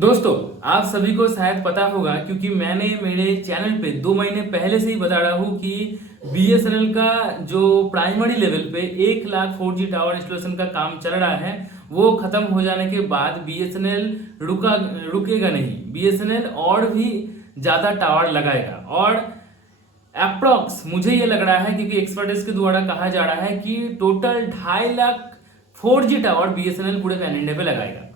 दोस्तों, आप सभी को शायद पता होगा क्योंकि मैंने मेरे चैनल पे 2 महीने पहले से ही बता रहा हूँ कि बीएसएनएल का जो प्राइमरी लेवल पे 1 लाख 4G टावर इंस्टॉलेशन का काम चल रहा है वो खत्म हो जाने के बाद बीएसएनएल रुकेगा नहीं। बीएसएनएल और भी ज्यादा टावर लगाएगा और अप्रॉक्स मुझे ये लग रहा है क्योंकि एक्सपर्ट्स के द्वारा कहा जा रहा है कि total 2.5 lakh 4G tower BSNL पूरे पैन इंडिया पे लगाएगा।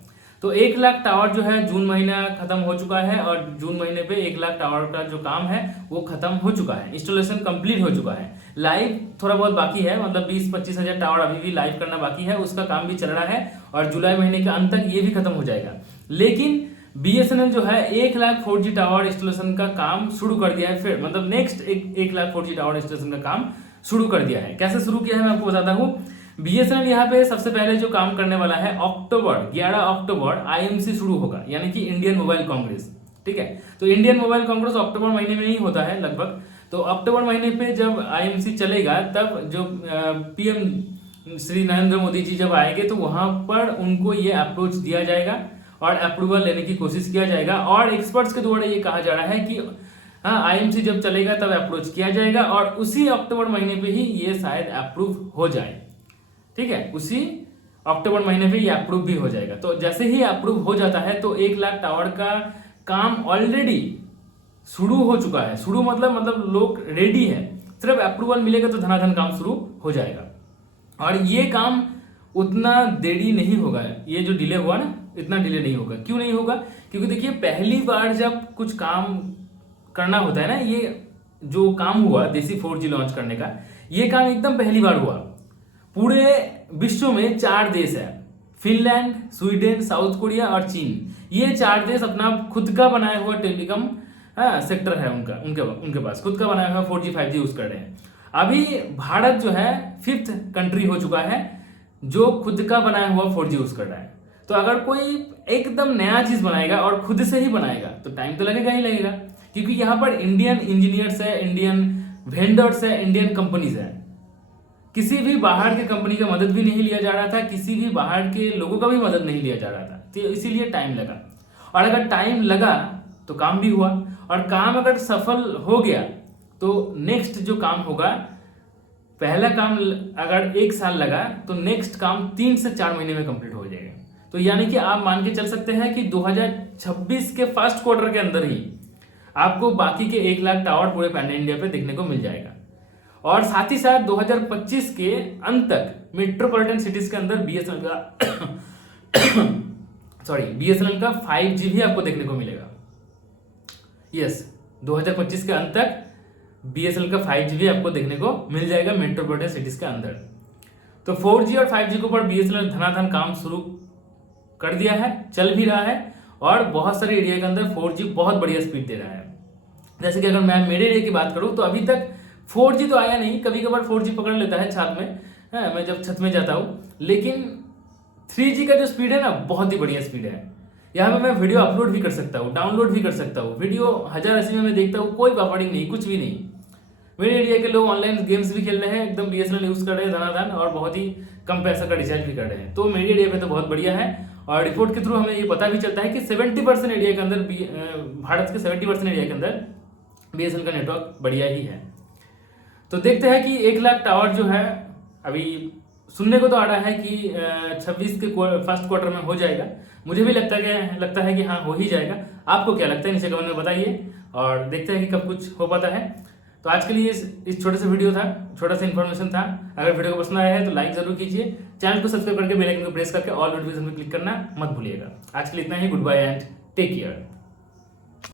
तो 1 लाख टावर जो है जून महीना खत्म हो चुका है और जून महीने पे 1 लाख टावर का जो काम है वो खत्म हो चुका है, इंस्टॉलेशन कंप्लीट हो चुका है। लाइव थोड़ा बहुत बाकी है, मतलब 20-25 हजार टावर अभी भी लाइव करना बाकी है, उसका काम भी चल रहा है और जुलाई महीने के अंत तक ये भी खत्म हो जाएगा। लेकिन बीएसएनएल जो है 1 लाख 4G टावर इंस्टॉलेशन का काम शुरू कर दिया है, फिर मतलब next 1 lakh 4G tower installation का काम शुरू कर दिया है। कैसे शुरू किया है मैं आपको बताता हूँ। बीएसएनएल यहाँ पे सबसे पहले जो काम करने वाला है 11 अक्टूबर आईएमसी शुरू होगा, यानी कि इंडियन मोबाइल कांग्रेस। ठीक है, तो इंडियन मोबाइल कांग्रेस अक्टूबर महीने में ही होता है लगभग। तो अक्टूबर महीने पे जब आईएमसी चलेगा तब जो पीएम श्री नरेंद्र मोदी जी जब आएंगे तो वहां पर उनको ये अप्रोच दिया जाएगा और अप्रूवल लेने की कोशिश किया जाएगा। और एक्सपर्ट्स के द्वारा ये कहा जा रहा है कि हाँ, आईएमसी जब चलेगा तब अप्रोच किया जाएगा और उसी अक्टूबर महीने पे ही ये शायद अप्रूव हो जाए। ठीक है, उसी अक्टूबर महीने पे ये अप्रूव भी हो जाएगा। तो जैसे ही अप्रूव हो जाता है तो 1 लाख टावर का काम ऑलरेडी शुरू हो चुका है। शुरू मतलब लोग रेडी है, सिर्फ अप्रूवल मिलेगा तो धनाधन काम शुरू हो जाएगा। और ये काम उतना देरी नहीं होगा, ये जो डिले हुआ ना इतना डिले नहीं होगा। क्यों नहीं होगा? क्योंकि देखिए पहली बार जब कुछ काम करना होता है ना, ये जो काम हुआ देसी 4G लॉन्च करने का, ये काम एकदम पहली बार हुआ। पूरे विश्व में 4 देश है, फिनलैंड, स्वीडन, साउथ कोरिया और चीन। ये 4 देश अपना खुद का बनाया हुआ टेलीकॉम सेक्टर है उनके पास खुद का बनाया हुआ 4G 5G यूज कर रहे हैं। अभी भारत जो है 5th कंट्री हो चुका है जो खुद का बनाया हुआ 4G यूज कर रहा है। तो अगर कोई एकदम नया चीज बनाएगा और खुद से ही बनाएगा तो टाइम तो लगेगा ही लगेगा, क्योंकि यहाँ पर इंडियन इंजीनियर्स है, इंडियन वेंडर्स है, इंडियन कंपनीज है। किसी भी बाहर के कंपनी का मदद भी नहीं लिया जा रहा था, किसी भी बाहर के लोगों का भी मदद नहीं लिया जा रहा था, तो इसीलिए टाइम लगा। और अगर टाइम लगा तो काम भी हुआ, और काम अगर सफल हो गया तो नेक्स्ट जो काम होगा, पहला काम अगर 1 साल लगा तो नेक्स्ट काम 3 से 4 महीने में कंप्लीट हो जाएगा। तो यानी कि आप मान के चल सकते हैं कि 2026 के फर्स्ट क्वार्टर के अंदर ही आपको बाकी के 1 लाख टावर पूरे पैन इंडिया पे देखने को मिल जाएगा। और साथ ही साथ 2025 के अंत तक मेट्रोपॉलिटन सिटीज के अंदर बीएसएनएल का 5G भी आपको देखने को मिलेगा। यस, 2025 के अंत तक बीएसएनएल का 5G भी आपको देखने को मिल जाएगा मेट्रोपॉलिटन सिटीज के अंदर। तो 4G और 5G के ऊपर बीएसएनएल धनाधन काम शुरू कर दिया है, चल भी रहा है और बहुत सारे एरिया के अंदर 4G बहुत बढ़िया स्पीड दे रहा है। जैसे कि अगर मैं मेरे एरिया की बात करूं तो अभी तक 4G तो आया नहीं, कभी कभार 4G पकड़ लेता है छत में, मैं जब छत में जाता हूँ, लेकिन 3G का जो स्पीड है ना बहुत ही बढ़िया स्पीड है। यहाँ पे मैं वीडियो अपलोड भी कर सकता हूँ, डाउनलोड भी कर सकता हूँ, वीडियो 1080p में देखता हूँ, कोई बफरिंग नहीं, कुछ भी नहीं। मेरे एरिया के लोग ऑनलाइन गेम्स भी खेल रहे हैं, एकदम बीएसएनएल यूज कर रहे हैं धनाधन, और बहुत ही कम पैसा का रिचार्ज भी कर रहे हैं। तो मेरे एरिया पे तो बहुत बढ़िया है। और रिपोर्ट के थ्रू हमें ये पता भी चलता है कि 70% एरिया के अंदर, भारत के 70% एरिया के अंदर बीएसएनएल का नेटवर्क बढ़िया ही है। तो देखते हैं कि 1 लाख टावर जो है, अभी सुनने को तो आ रहा है कि 26 के फर्स्ट क्वार्टर में हो जाएगा। मुझे भी लगता है कि हाँ हो ही जाएगा। आपको क्या लगता है नीचे कमेंट में बताइए, और देखते हैं कि कब कुछ हो पाता है। तो आज के लिए इस छोटे से वीडियो था, छोटा सा इन्फॉर्मेशन था। अगर वीडियो को पसंद आया है तो लाइक जरूर कीजिए, चैनल को सब्सक्राइब करके बेल आइकन को प्रेस करके ऑल नोटिफिकेशन में क्लिक करना मत भूलिएगा। आज के लिए इतना ही, goodbye and take care.